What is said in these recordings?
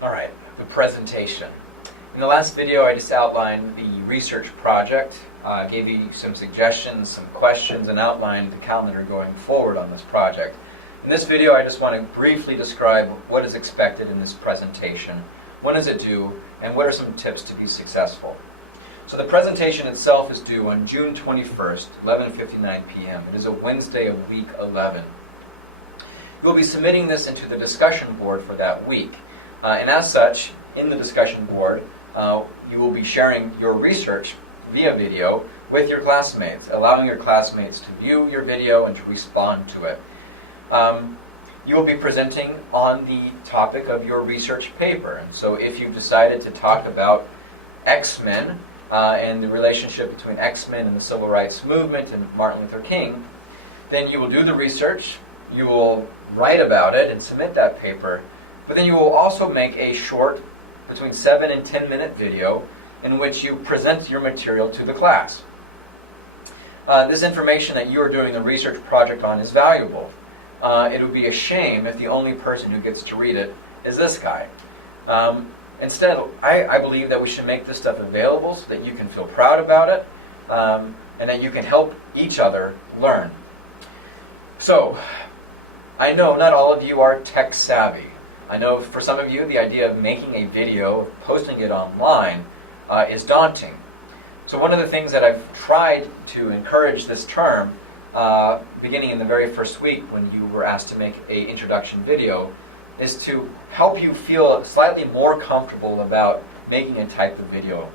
All right, the presentation. In the last video, I just outlined the research project, gave you some suggestions, some questions, and outlined the calendar going forward on this project. In this video, I just want to briefly describe what is expected in this presentation, when is it due, and what are some tips to be successful. So the presentation itself is due on June 21st, 11:59 p.m. It is a Wednesday of week 11. You'll be submitting this into the discussion board for that week. And as such, in the discussion board, you will be sharing your research via video with your classmates, allowing your classmates to view your video and to respond to it. You will be presenting on the topic of your research paper. And so if you've decided to talk about X-Men and the relationship between X-Men and the Civil Rights Movement and Martin Luther King, then you will do the research, you will write about it and submit that paper, but then you will also make a short, between 7 and 10 minute video in which you present your material to the class. This information that you are doing the research project on is valuable. It would be a shame if the only person who gets to read it is this guy. Instead, I believe that we should make this stuff available so that you can feel proud about it and that you can help each other learn. So, I know not all of you are tech savvy. I know for some of you the idea of making a video, posting it online, is daunting. So one of the things that I've tried to encourage this term, beginning in the very first week when you were asked to make an introduction video, is to help you feel slightly more comfortable about making a type of video.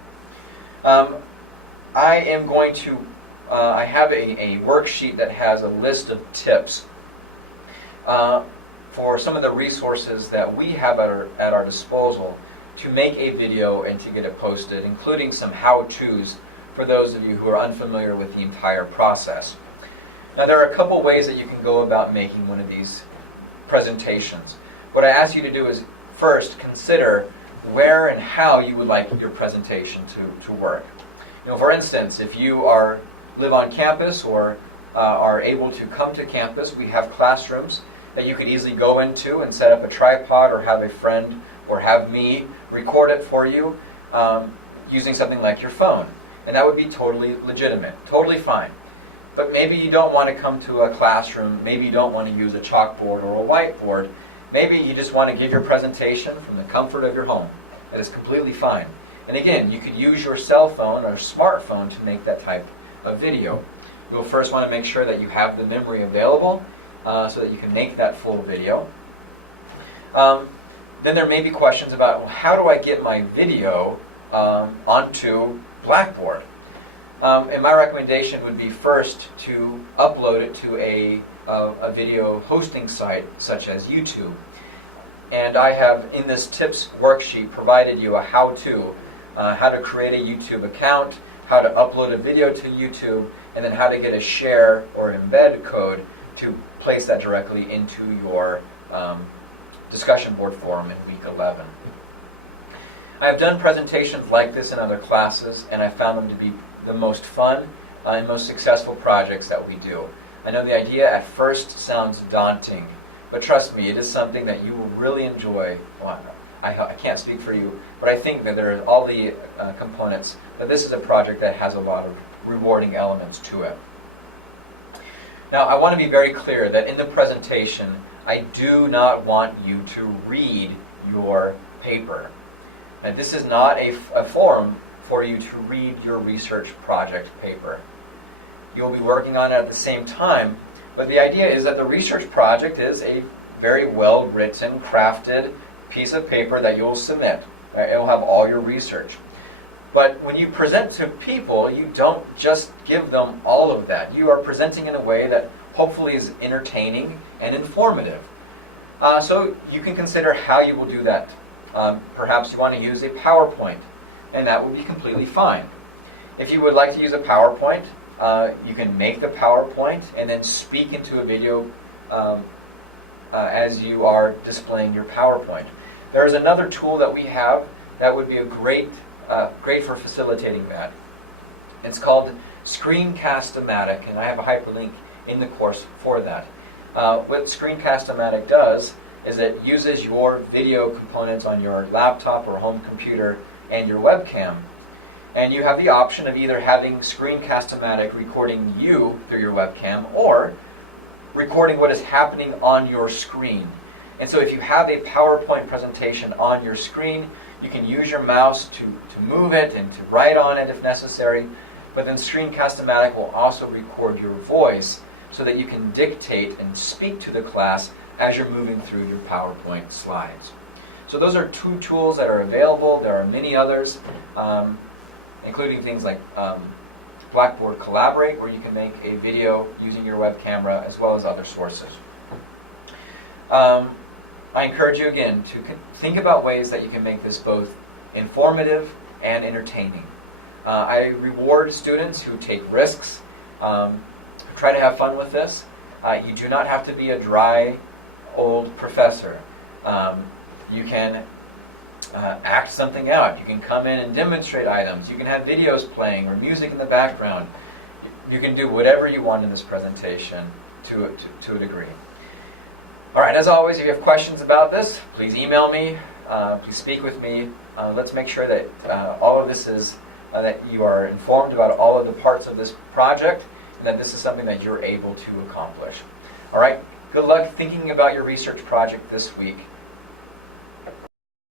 I am going to, I have a worksheet that has a list of tips for some of the resources that we have at our disposal to make a video and to get it posted, including some how-tos for those of you who are unfamiliar with the entire process. Now there are a couple ways that you can go about making one of these presentations. What I ask you to do is first consider where and how you would like your presentation to work. For instance, if you live on campus or are able to come to campus, we have classrooms that you could easily go into and set up a tripod or have a friend or have me record it for you using something like your phone. And that would be totally legitimate, totally fine. But maybe you don't want to come to a classroom, maybe you don't want to use a chalkboard or a whiteboard. Maybe you just want to give your presentation from the comfort of your home. That is completely fine. And again, you could use your cell phone or smartphone to make that type of video. You'll first want to make sure that you have the memory available so that you can make that full video. Then there may be questions about, well, how do I get my video onto Blackboard? And my recommendation would be first to upload it to a video hosting site such as YouTube. And I have in this tips worksheet provided you a how-to, how to create a YouTube account, how to upload a video to YouTube, and then how to get a share or embed code to place that directly into your discussion board forum in week 11. I have done presentations like this in other classes, and I found them to be the most fun and most successful projects that we do. I know the idea at first sounds daunting, but trust me, it is something that you will really enjoy. Well, I can't speak for you, but I think that there are all the components, that this is a project that has a lot of rewarding elements to it. Now, I want to be very clear that in the presentation, I do not want you to read your paper. And this is not a forum for you to read your research project paper. You'll be working on it at the same time, but the idea is that the research project is a very well-written, crafted piece of paper that you'll submit. It will have all your research. But when you present to people, you don't just give them all of that. You are presenting in a way that hopefully is entertaining and informative. So you can consider how you will do that. Perhaps you want to use a PowerPoint, and that would be completely fine. If you would like to use a PowerPoint, you can make the PowerPoint and then speak into a video as you are displaying your PowerPoint. There is another tool that we have that would be a great for facilitating that. It's called Screencast-O-Matic, and I have a hyperlink in the course for that. What Screencast-O-Matic does is it uses your video components on your laptop or home computer and your webcam. And you have the option of either having Screencast-O-Matic recording you through your webcam or recording what is happening on your screen. And so if you have a PowerPoint presentation on your screen, you can use your mouse to move it and to write on it if necessary, but then Screencast-O-Matic will also record your voice so that you can dictate and speak to the class as you're moving through your PowerPoint slides. So those are two tools that are available. There are many others, including things like Blackboard Collaborate, where you can make a video using your web camera, as well as other sources. I encourage you again to think about ways that you can make this both informative and entertaining. I reward students who take risks, who try to have fun with this. You do not have to be a dry, old professor. You can act something out. You can come in and demonstrate items. You can have videos playing or music in the background. You can do whatever you want in this presentation to a degree. All right, as always, if you have questions about this, please email me, please speak with me. Let's make sure that all of this is, that you are informed about all of the parts of this project and that this is something that you're able to accomplish. All right, good luck thinking about your research project this week.